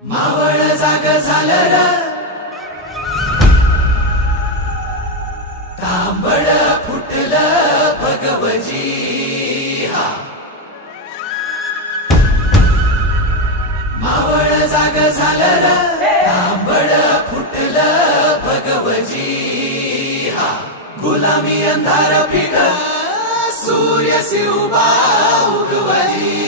मावळ जाग झालं र तांबड फुटलं भगवजी हा मावळ जाग झालं र तांबड फुटलं भगवजी हा गुलामी अंधार फिट सूर्य सिउबा उगवजी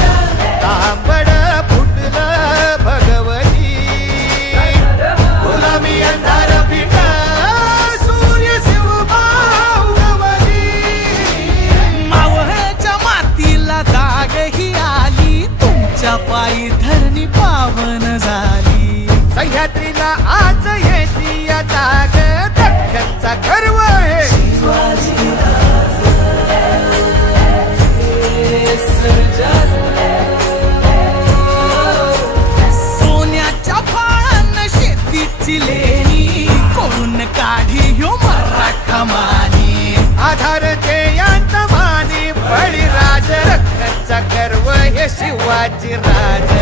तांबड फुटलं भगवती गुलामी अंधार फिट सूर्य शिवबा उगवली मावळच्या मातीला जाग ही आली तुमच्या पायी धरणी पावन झाली सह्याद्रीला आज येती या जाग दख्खनचा गर्व आहे सोन्याच्या फाळानं शेतीची लेणी कोण काढी ह्यो मराठा मानी आधार जयांचा मानी बळीराज रक्ताचा गर्व हे शिवाजी राज